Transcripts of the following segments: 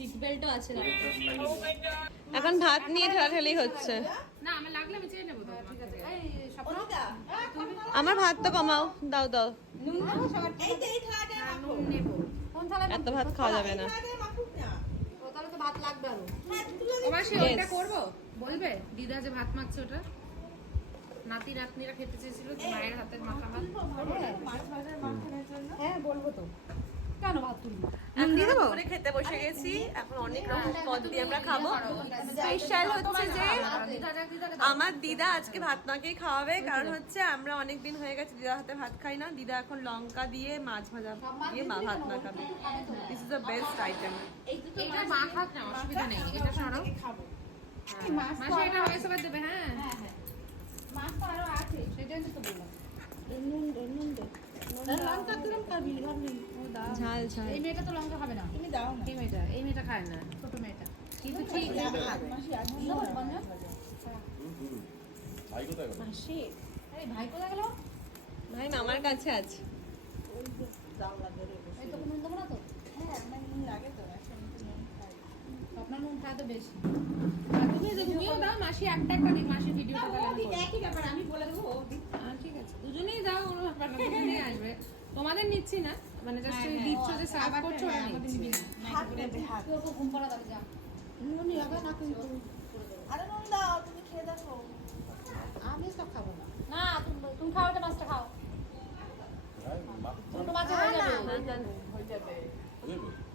Seat বেল্টও আছে। এখন ভাত নিয়ে ঠেলাঠেলি হচ্ছে। না আমার লাগলে আমি চেয়ে নেবো। আমার ভাত তো কমাও, দাও দাও। নুন নেবো। কোন থালায়? এত ভাত খাওয়া যাবে না। তাহলে তো ভাত লাগবে আরো। মাসি ওটা করবো বলবে? দিদা যে ভাত মাখছে ওটা নাতি নাতনিরা খেতে চেয়েছিল, মায়ের হাতের মাখা ভাত। হ্যাঁ বলবো তো, কেন ভাত তুলবো? করে খেতে বসে গেছি। এখন অনেক রকম পদ দিয়ে আমরা খাবো। স্পেশাল হচ্ছে যে আমার দিদা আজকে ভাত মাখিয়ে খাওয়াবে, কারণ হচ্ছে আমরা অনেকদিন হয়ে গেছে দিদার হাতে ভাত খাই না। দিদা এখন লঙ্কা দিয়ে মাছ ভাজা দিয়ে ভাত মাখাবে। This is the best item. এটা মা খাক না, অসুবিধা নেই। এটা সরাও। মাসি এটা হয়ে সবাই দেবে। হ্যাঁ হ্যাঁ মাছ তো আরো আছে, সেটাই তো বললাম। ঝাল ঝাল। এই মেয়েটা তো লঙ্কা খাবে না। তুমি দাও না। এই মেয়েটা খায় না, ছোট মেয়েটা। কিন্তু ঠিক খাবে। ভাই কোথায় গেল? মাসি এই ভাই কোথায় গেল? ভাই মামার কাছে আছে। এই তো নুন দেবো না তো? হ্যাঁ আমার নুন লাগে তো, আপনার নুন খায় তো বেশি। তুমিও দাও, মাসি একটা দিক। মাসি ভিডিওটা তাহলে একই ব্যাপার, আমি বলে দেবো। ঠিক আছে, দুজনেই দাও, কোনো ব্যাপার না, দুজনেই আসবে। তোমাদের নিচ্ছি না, মানে জাস্ট দিচ্ছ যে সার্ভ করছো, আমাদের নিবি না। তোর ঘুম পাড়া দাও, যা। নুন হবে না কিন্তু। আরে নুন দাও, তুমি খেয়ে দেখো। আমি সব খাবো না। না তুমি খাও, ওটা মাছটা খাও। ছোট মাছ হয়ে যাবে।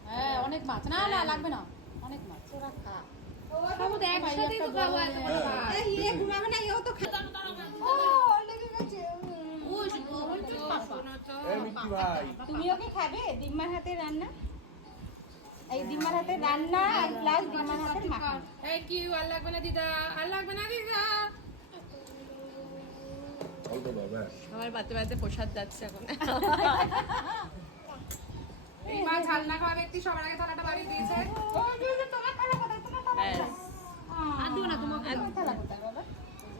হ্যাঁ অনেক মাছ। না না লাগবে না, অনেক মাছ। ওরা খা খাবো তো একসাথেই তো খাবো। এই ইয়ে ঘুমাবে না, এও তো খেতে। ও লেগে গেছে। এই মিষ্টি ভাই, তুমিও কি খাবে দিম্মার হাতে রান্না? এই দিম্মার হাতে রান্না আর প্লাস দিম্মার হাতে মাখা। এই কি আর লাগবে না দিদা, আর লাগবে না দিদা। অল্প বাবা। আমার বাতে বাতে প্রসাদ যাচ্ছে এখন। এই মা ঝাল না খাওয়া ব্যক্তি সবার আগে থালাটা বাড়িয়ে দিয়েছে। তোমার খালা কোথায়? তোমার খালা ব্যাস। আর দিও না তোমাকে। খালা কোথায় বাবা?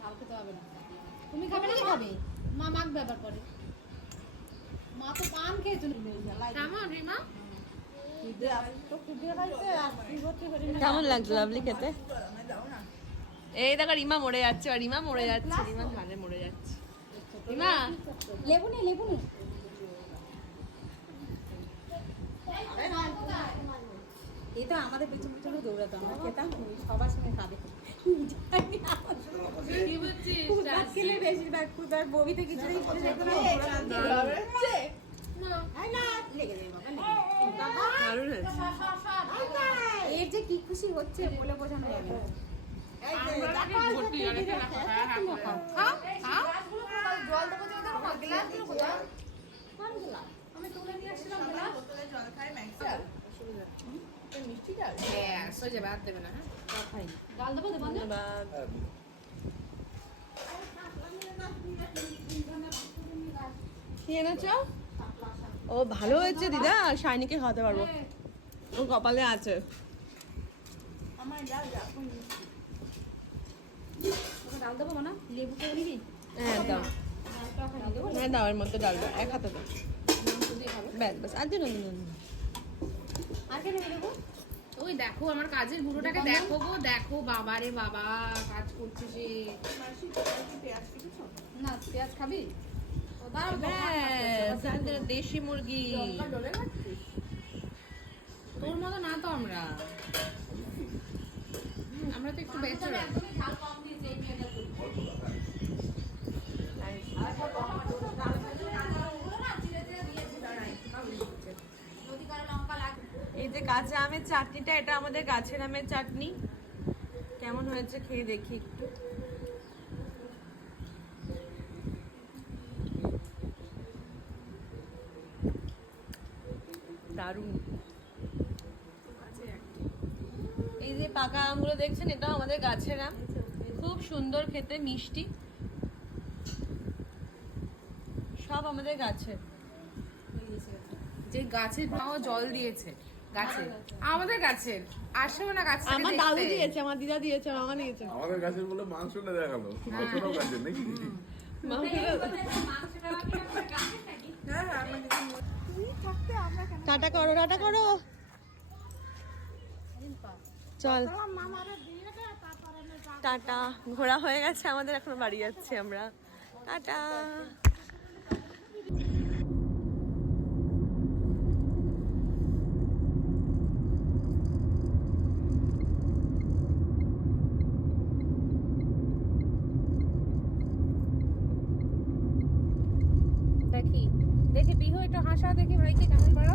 ঝাল খেতে হবে না। তুমি খাবে না? খাবে মা, মাখ ব্যাপার করে। মা তো পান খেয়েছিল। কেমন রিমা? কেমন লাগছে লাভলি খেতে? এই দেখো রিমা মরে যাচ্ছে, আর রিমা মরে যাচ্ছে, রিমা ঝালে মরে যাচ্ছে। রিমা লেবু নেই, লেবু নেই। এই তো আমাদের পিছনে পিছনে দৌড়াতো, আমরা খেতাম, সবার সঙ্গে খাবে। কি বুঝছিস? ভাত খেলে বেশিরভাগ ববিতে কিছুতেই পড়ে যেত না। লেগে যাবে বাবা, দারুণ হয়েছে। এর যে কি খুশি হচ্ছে বলে বোঝানো যাবে না। জল দেবো যে ওদের গ্লাস দেবো, কোন গ্লাস? আমি তুলে নিয়ে আসছিলাম গ্লাস। মিষ্টি ডাল ব্যাস হয়ে যাবে, আর দেবে না। হ্যাঁ ডাল দেবো, দেবো না? ধন্যবাদ। কি এনেছো? ও ভালো হয়েছে দিদা, শাইনিকে খাওয়াতে পারবো, ও কপালে আছে। আমার ডাল রাখুন। তোকে ডাল দেবো না? লেবু খেয়ে নিবি? হ্যাঁ দাও, হ্যাঁ দাও, এর মধ্যে ডাল দাও, এক হাতে দাও। ব্যাস ব্যাস, আর দিন আর কে নেবে দেবো? ওই দেখো আমার কাজের বুড়োটাকে দেখো গো, দেখো বাবা রে বাবা, কাজ করছে সে। না পেঁয়াজ খাবি? ও দাঁড়াও, ব্যাস, আমাদের দেশি মুরগি। তোর মতো না তো আমরা, আমরা তো একটু বেটার। এই যে কাঁচা আমের চাটনিটা, এটা আমাদের গাছের আমের চাটনি। কেমন হয়েছে খেয়ে দেখি একটু। দারুণ। এই যে পাকা আমগুলো দেখছেন, এটা আমাদের গাছের আম, খুব সুন্দর খেতে, মিষ্টি, সব আমাদের গাছের। যে গাছের মাও জল দিয়েছে, গাছের আমাদের গাছের আসেও না গাছ। আমার দাদু দিয়েছে, আমার দিদা দিয়েছে, মামা দিয়েছে। আমাদের গাছের বলে মাংসটা দেখালো, মাংসটাও গাছের নাকি? টাটা করো, টাটা করো। চল টাটা। ঘোরা হয়ে গেছে আমাদের, এখনো বাড়ি যাচ্ছি আমরা। টাটা। দেখি দেখি বিহু একটু হাসা দেখি ভাইকে কেমন পারো।